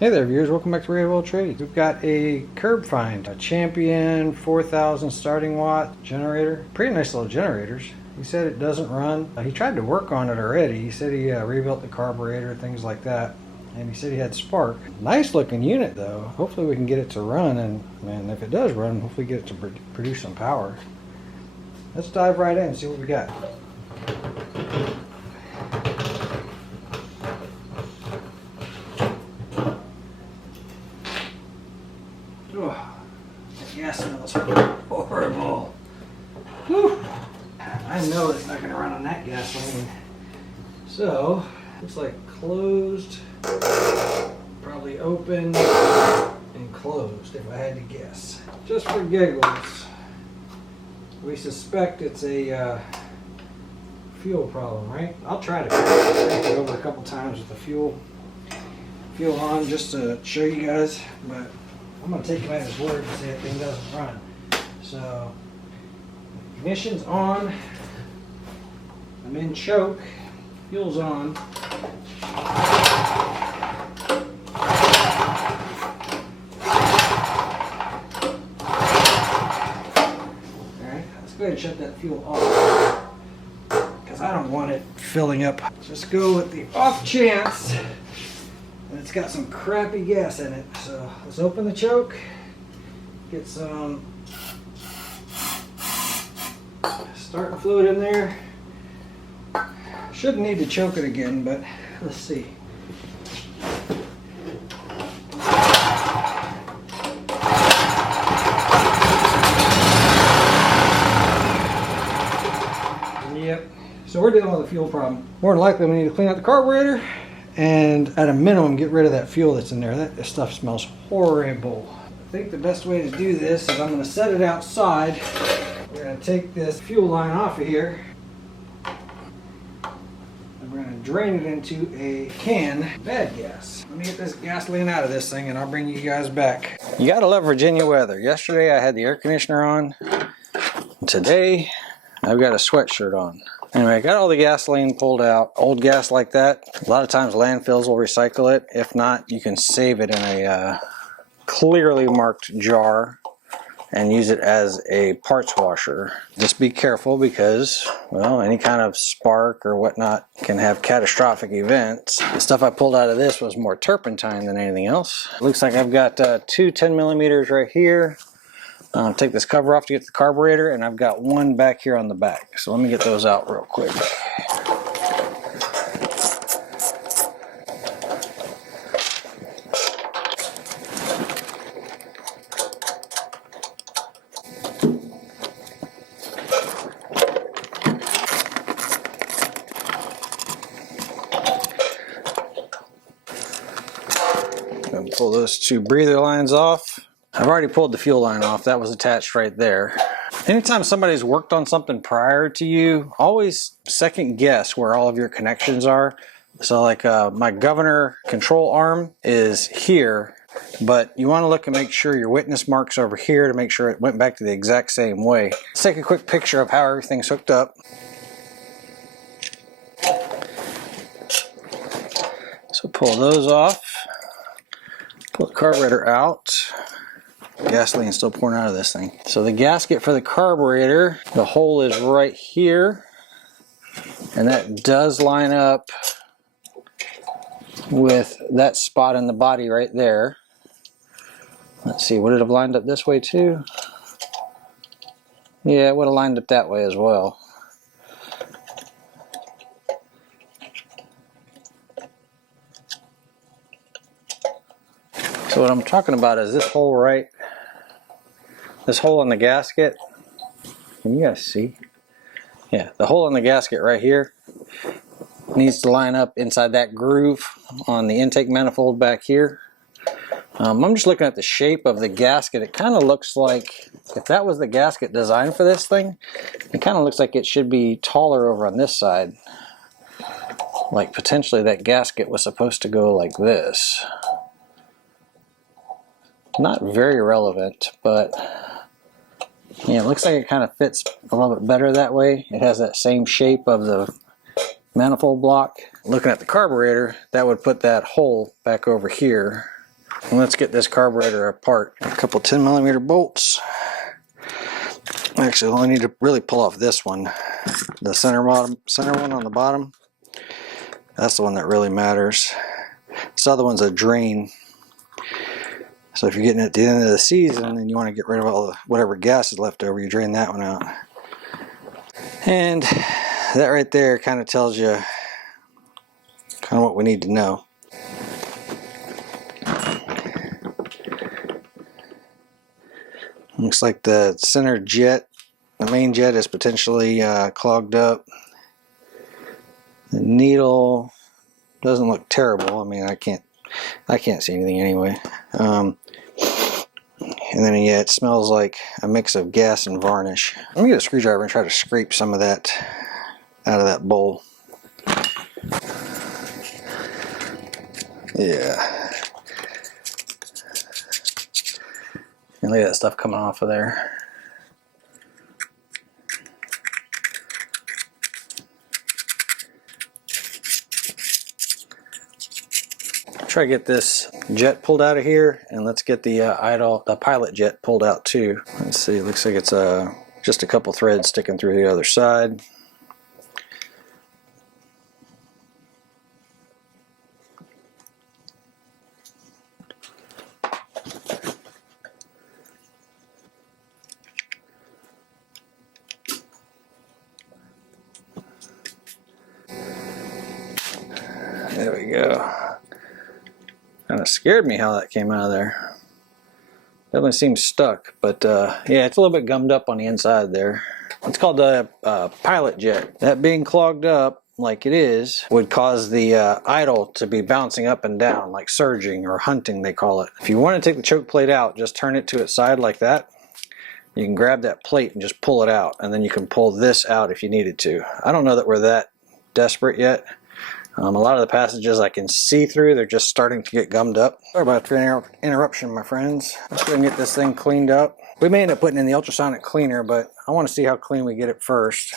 Hey there viewers, welcome back to Rate of Oil Trade. We've got a curb find, a Champion 4000 starting watt generator. Pretty nice little generators. He said it doesn't run. He tried to work on it already. He said he rebuilt the carburetor, things like that. And he said he had spark. Nice looking unit though. Hopefully we can get it to run, and if it does run, hopefully get it to produce some power. Let's dive right in and see what we got. Oh, that gas smells horrible. Whew. I know it's not going to run on that gasoline. So, looks like closed, probably open, and closed if I had to guess. Just for giggles, we suspect it's a fuel problem, right? I'll try to crank it over a couple times with the fuel on just to show you guys, but I'm going to take him at his word and say that thing doesn't run. So, ignition's on. I'm in choke. Fuel's on. Alright, let's go ahead and shut that fuel off, because I don't want it filling up. Just go with the off chance and it's got some crappy gas in it. So let's open the choke, get some starting fluid in there. Shouldn't need to choke it again, but let's see. Yep, so we're dealing with a fuel problem. More than likely we need to clean out the carburetor and at a minimum get rid of that fuel that's in there. That stuff smells horrible. I think the best way to do this is I'm going to set it outside. We're going to take this fuel line off of here. And we're going to drain it into a can of bad gas. Let me get this gasoline out of this thing and I'll bring you guys back. You got to love Virginia weather. Yesterday I had the air conditioner on. Today I've got a sweatshirt on. Anyway, I got all the gasoline pulled out. Old gas like that, a lot of times landfills will recycle it. If not, you can save it in a clearly marked jar and use it as a parts washer. Just be careful because, well, any kind of spark or whatnot can have catastrophic events. The stuff I pulled out of this was more turpentine than anything else. Looks like I've got two 10 millimeters right here. Take this cover off to get the carburetor, and I've got one back here on the back. So let me get those out real quick. Gonna pull those two breather lines off. I've already pulled the fuel line off. That was attached right there. Anytime somebody's worked on something prior to you, always second guess where all of your connections are. So like my governor control arm is here, but you want to look and make sure your witness mark's over here to make sure it went back to the exact same way. Let's take a quick picture of how everything's hooked up. So pull those off. Pull the carburetor out. Gasoline is still pouring out of this thing. So the gasket for the carburetor, the hole is right here, and that does line up with that spot in the body right there. Let's see, would it have lined up this way too? Yeah, it would have lined up that way as well. So what I'm talking about is this hole right, this hole in the gasket. Can you guys see? Yeah, the hole in the gasket right here needs to line up inside that groove on the intake manifold back here. I'm just looking at the shape of the gasket. It kind of looks like, if that was the gasket designed for this thing, it kind of looks like it should be taller over on this side. Like potentially that gasket was supposed to go like this. Not very relevant, but yeah, it looks like it kind of fits a little bit better that way. It has that same shape of the manifold block. Looking at the carburetor, that would put that hole back over here. And let's get this carburetor apart. A couple 10mm bolts. Actually, we'll need to really pull off this one. The center one on the bottom. That's the one that really matters. This other one's a drain. So if you're getting at the end of the season and you want to get rid of all the whatever gas is left over, you drain that one out. And that right there kind of tells you kind of what we need to know. Looks like the center jet, the main jet, is potentially clogged up. The needle doesn't look terrible. I mean, I can't see anything anyway. And then yeah, it smells like a mix of gas and varnish. Let me get a screwdriver and try to scrape some of that out of that bowl. Yeah. And look at that stuff coming off of there. Try to get this jet pulled out of here, and let's get the pilot jet pulled out too. Let's see, it looks like it's just a couple threads sticking through the other side. There we go. Kind of scared me how that came out of there. Definitely seems stuck, but yeah, it's a little bit gummed up on the inside there. It's called the pilot jet. That being clogged up like it is would cause the idle to be bouncing up and down, like surging or hunting they call it. If you want to take the choke plate out, just turn it to its side like that. You can grab that plate and just pull it out, and then you can pull this out if you needed to. I don't know that we're that desperate yet. A lot of the passages I can see through, they're just starting to get gummed up. Sorry about the interruption, my friends. Let's go ahead and get this thing cleaned up. We may end up putting in the ultrasonic cleaner, but I want to see how clean we get it first.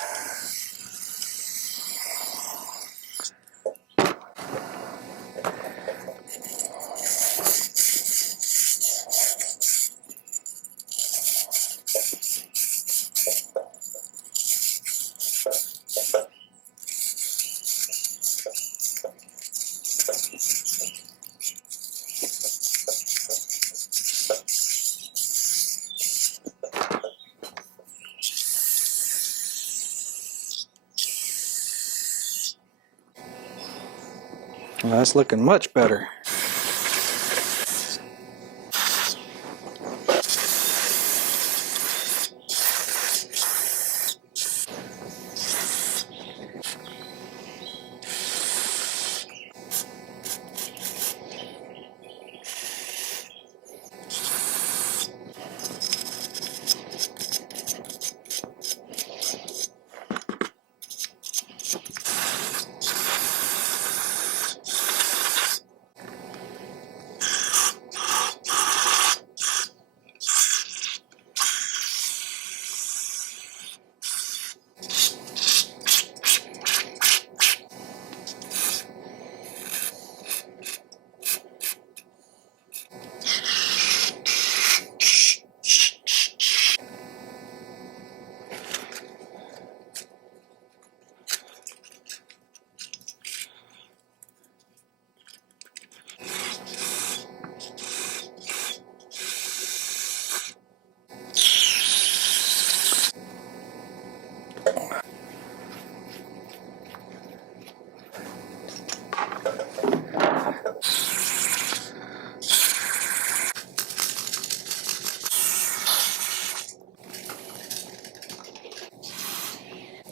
Well, that's looking much better.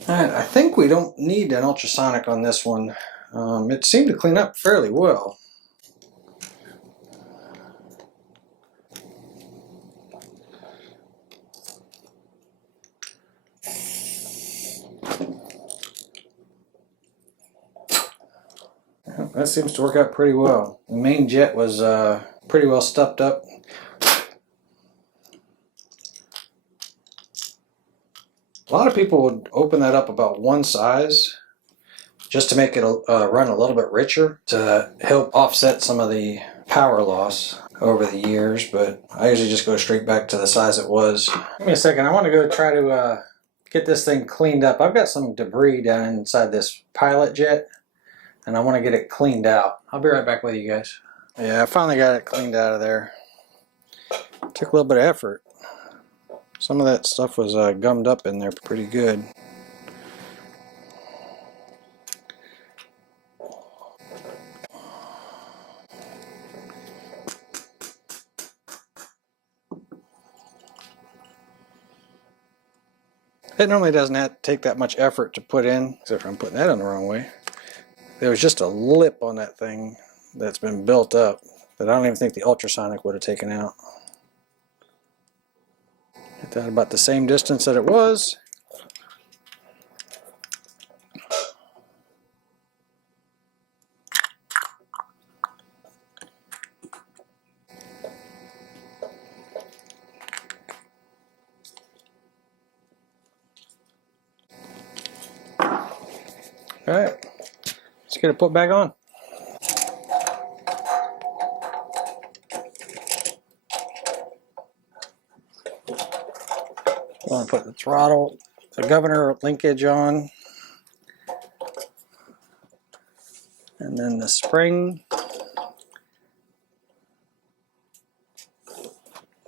Alright, I think we don't need an ultrasonic on this one. It seemed to clean up fairly well. That seems to work out pretty well. The main jet was pretty well stuffed up. A lot of people would open that up about one size just to make it run a little bit richer to help offset some of the power loss. over the years, but I usually just go straight back to the size it was. Give me a second. I want to go try to get this thing cleaned up. I've got some debris down inside this pilot jet, and I want to get it cleaned out. I'll be right back with you guys. Yeah, I finally got it cleaned out of there. Took a little bit of effort. Some of that stuff was gummed up in there pretty good. It normally doesn't have to take that much effort to put in, except for I'm putting that on the wrong way. There was just a lip on that thing that's been built up that I don't even think the ultrasonic would have taken out. Get that about the same distance that it was. Alright, let's get it put back on. I want to put the throttle, the governor linkage on, and then the spring.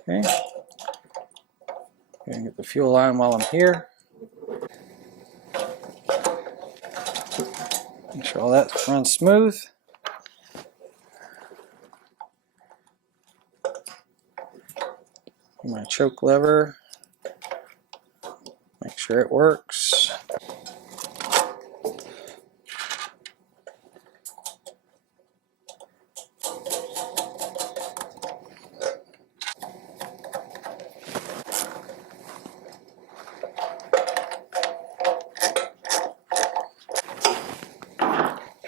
Okay, gonna get the fuel line while I'm here. Make sure all that runs smooth. My choke lever. Make sure it works.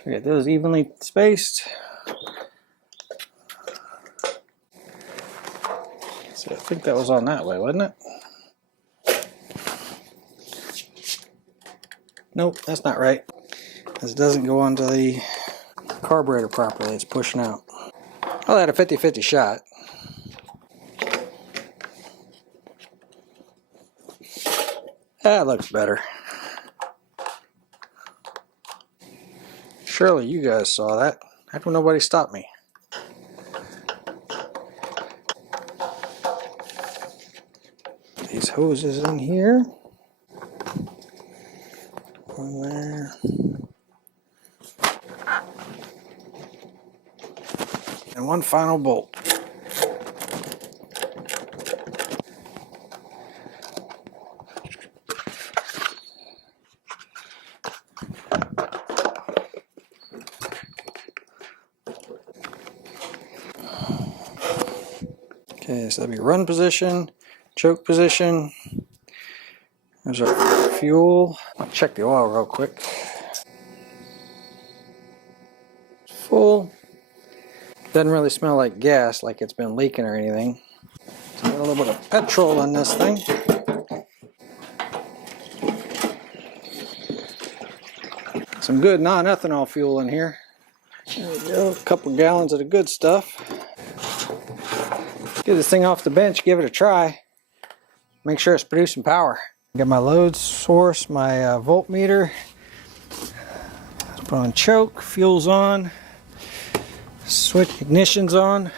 Get those evenly spaced. So I think that was on that way, wasn't it? Nope, that's not right. This doesn't go onto the carburetor properly. It's pushing out. I'll add a 50-50 shot. That looks better. Surely you guys saw that. How come nobody stopped me? These hoses in here. One there. And one final bolt. Okay, so that'll be run position, choke position. There's our fuel. I'll check the oil real quick. Full. Doesn't really smell like gas, like it's been leaking or anything. So got a little bit of petrol in this thing. Some good non-ethanol fuel in here. There we go, a couple gallons of the good stuff. Get this thing off the bench, give it a try. Make sure it's producing power. Got my load source, my voltmeter. Put on choke, fuel's on. Switch ignition's on.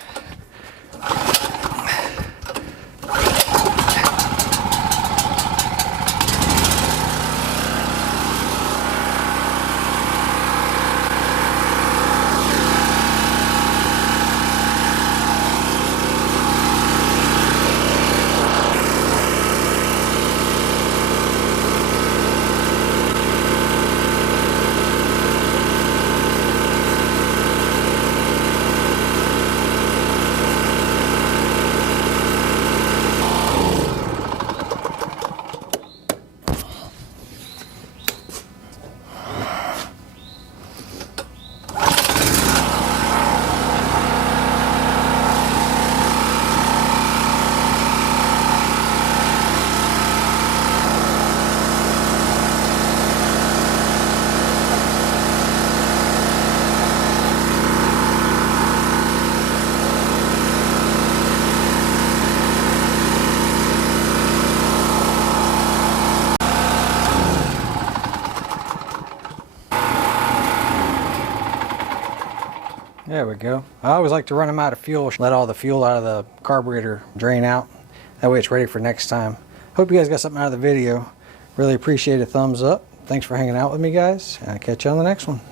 There we go. I always like to run them out of fuel, let all the fuel out of the carburetor drain out. That way it's ready for next time. Hope you guys got something out of the video. Really appreciate a thumbs up. Thanks for hanging out with me, guys, and I'll catch you on the next one.